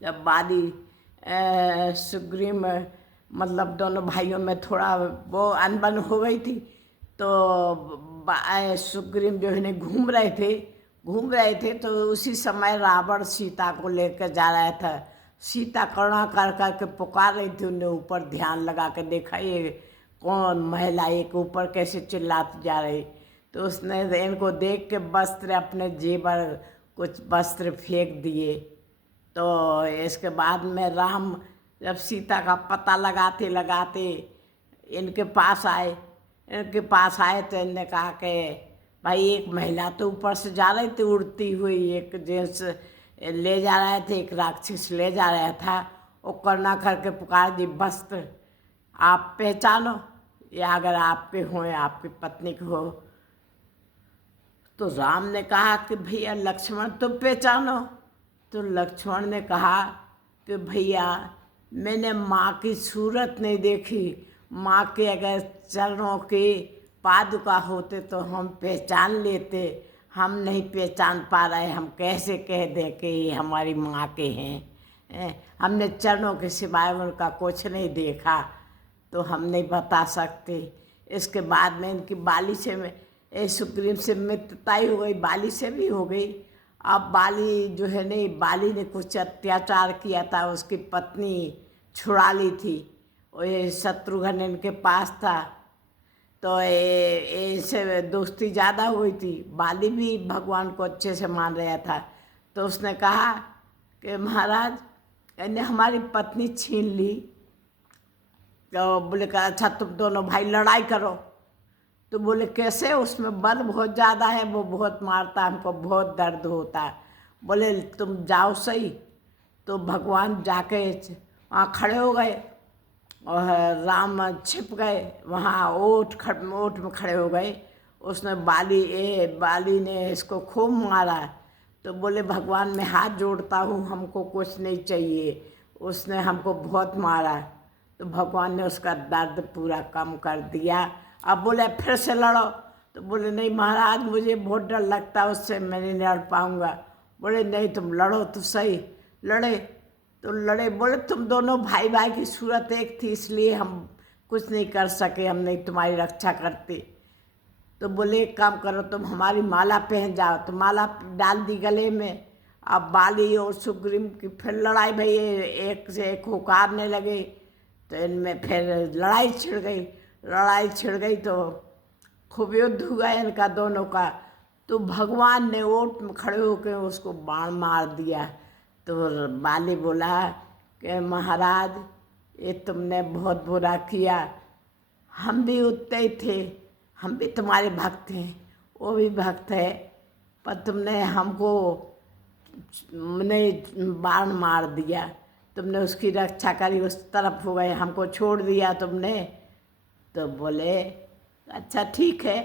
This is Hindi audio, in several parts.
जब बाली सुग्रीव मतलब दोनों भाइयों में थोड़ा वो अनबन हो गई थी, तो सुग्रीव जो है ना घूम रहे थे तो उसी समय रावण सीता को लेकर जा रहा था। सीता करुणा कर कर के पुकार रही थी, उन्हें ऊपर ध्यान लगा के देखा ये कौन महिला एक ऊपर कैसे चिल्लाती जा रही। तो उसने इनको देख के वस्त्र अपने जेवर कुछ वस्त्र फेंक दिए। तो इसके बाद में राम जब सीता का पता लगाते लगाते इनके पास आए तो इन्होंने कहा कि भाई एक महिला तो ऊपर से जा रही थी उड़ती हुई, एक जेंट्स ले जा रहे थे, एक राक्षस ले जा रहा था। वो करुणा करके पुकार दी वस्त्र आप पहचानो, या अगर आपके हो या आपकी पत्नी के हो। तो राम ने कहा कि भैया लक्ष्मण तो पहचानो। तो लक्ष्मण ने कहा कि भैया मैंने माँ की सूरत नहीं देखी, माँ के अगर चरणों के पादुका होते तो हम पहचान लेते, हम नहीं पहचान पा रहे, हम कैसे कह दें कि ये हमारी माँ के हैं। हमने चरणों के सिवाय उनका कुछ नहीं देखा, तो हम नहीं बता सकते। इसके बाद में इनकी बाली से सुग्रीव से मित्रता ही हो गई, बाली से भी हो गई। अब बाली जो है नहीं, बाली ने कुछ अत्याचार किया था, उसकी पत्नी छुड़ा ली थी। और ये शत्रुघ्न इनके पास था, तो इससे दोस्ती ज़्यादा हुई थी। बाली भी भगवान को अच्छे से मान रहा था। तो उसने कहा कि महाराज इन्हें हमारी पत्नी छीन ली। तो बोले कहा अच्छा तुम दोनों भाई लड़ाई करो। तो बोले कैसे, उसमें बल बहुत ज़्यादा है, वो बहुत मारता है, हमको बहुत दर्द होता है। बोले तुम जाओ सही। तो भगवान जाके वहाँ खड़े हो गए और राम छिप गए वहाँ ओट में खड़े हो गए। उसने बाली ने इसको खूब मारा। तो बोले भगवान मैं हाथ जोड़ता हूँ, हमको कुछ नहीं चाहिए, उसने हमको बहुत मारा। तो भगवान ने उसका दर्द पूरा कम कर दिया। अब बोले फिर से लड़ो। तो बोले नहीं महाराज मुझे बहुत डर लगता है, उससे मैं नहीं लड़ पाऊँगा। बोले नहीं तुम लड़ो तो सही। लड़े तो लड़े। बोले तुम दोनों भाई भाई की सूरत एक थी, इसलिए हम कुछ नहीं कर सके, हम नहीं तुम्हारी रक्षा करते। तो बोले एक काम करो तुम हमारी माला पहन जाओ। तो माला डाल दी गले में। अब बाली और सुग्रीव की फिर लड़ाई भई, एक से एक हुकारने लगे। तो इनमें फिर लड़ाई छिड़ गई तो खूब युद्ध हुआ इनका दोनों का। तो भगवान ने ओट में खड़े होकर उसको बाण मार दिया। तो बाली बोला कि महाराज ये तुमने बहुत बुरा किया, हम भी उतने ही थे, हम भी तुम्हारे भक्त हैं, वो भी भक्त है, पर तुमने हमको बाण मार दिया, तुमने उसकी रक्षा करी, उस तरफ हो गए, हमको छोड़ दिया तुमने। तो बोले अच्छा ठीक है।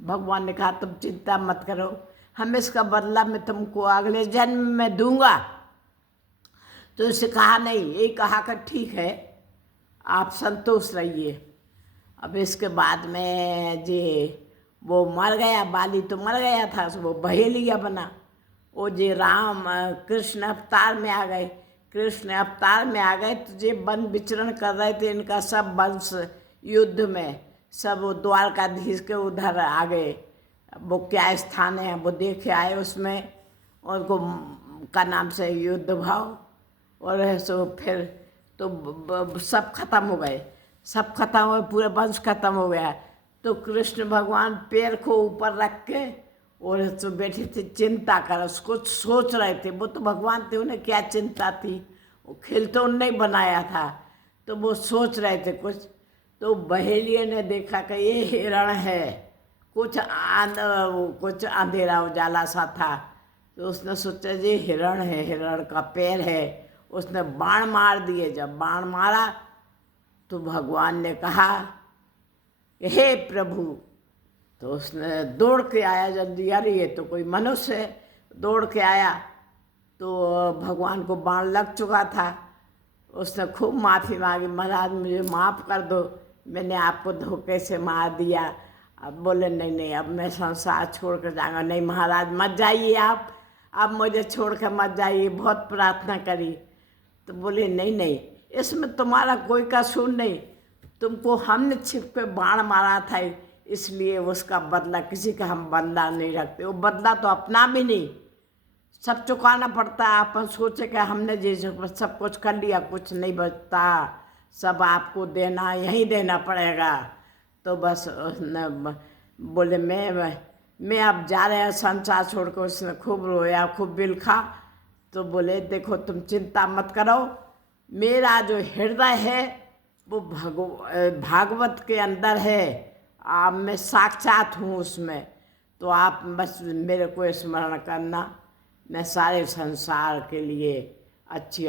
भगवान ने कहा तुम चिंता मत करो, हम इसका बदला मैं तुमको अगले जन्म में दूंगा। तो उससे कहा नहीं, यही कहा कि ठीक है आप संतोष रहिए। अब इसके बाद में जे वो मर गया, बाली तो मर गया था, वो बहेलिया बना। वो जे राम कृष्ण अवतार में आ गए, तो जे वन विचरण कर रहे थे, इनका सब वंश युद्ध में सब वो द्वारकाधीश के उधर आ गए। वो क्या स्थान है वो देखे आए, उसमें उनको का नाम से युद्ध भाव। और सो फिर तो सब खत्म हो गए, पूरे वंश खत्म हो गया। तो कृष्ण भगवान पैर को ऊपर रख के और तो बैठे थे चिंता कर, कुछ सोच रहे थे। वो तो भगवान थे, उन्हें क्या चिंता थी, वो खेल तो उनने ही बनाया था, तो वो सोच रहे थे कुछ। तो बहेलिए ने देखा कि ये हिरण है, कुछ अंधेरा उजाला सा था। तो उसने सोचा ये हिरण है, हिरण का पैर है। उसने बाण मार दिए। जब बाण मारा तो भगवान ने कहा हे प्रभु। तो उसने दौड़ के आया जल्दी, अरे ये तो कोई मनुष्य है, दौड़ के आया। तो भगवान को बाण लग चुका था। उसने खूब माफ़ी मांगी, महाराज मुझे माफ़ कर दो, मैंने आपको धोखे से मार दिया। अब बोले नहीं अब मैं संसार छोड़ कर जाऊँगा। नहीं महाराज मत जाइए, आप अब मुझे छोड़ कर मत जाइए, बहुत प्रार्थना करी। तो बोले नहीं नहीं, इसमें तुम्हारा कोई कसूर नहीं, तुमको हमने छिप के बाण मारा था, इसलिए उसका बदला, किसी का हम बदला नहीं रखते। वो बदला तो अपना भी नहीं, सब चुकाना पड़ता है। अपन सोचे कि हमने जैसे सब कुछ कर लिया, कुछ नहीं बचता, सब आपको देना, यहीं देना पड़ेगा। तो बस बोले मैं अब जा रहे हैं संसार छोड़ कर। उसने खूब रोया, खूब बिलखा। तो बोले देखो तुम चिंता मत करो, मेरा जो हृदय है वो भागवत के अंदर है, आप मैं साक्षात हूँ उसमें। तो आप बस मेरे को स्मरण करना, मैं सारे संसार के लिए अच्छी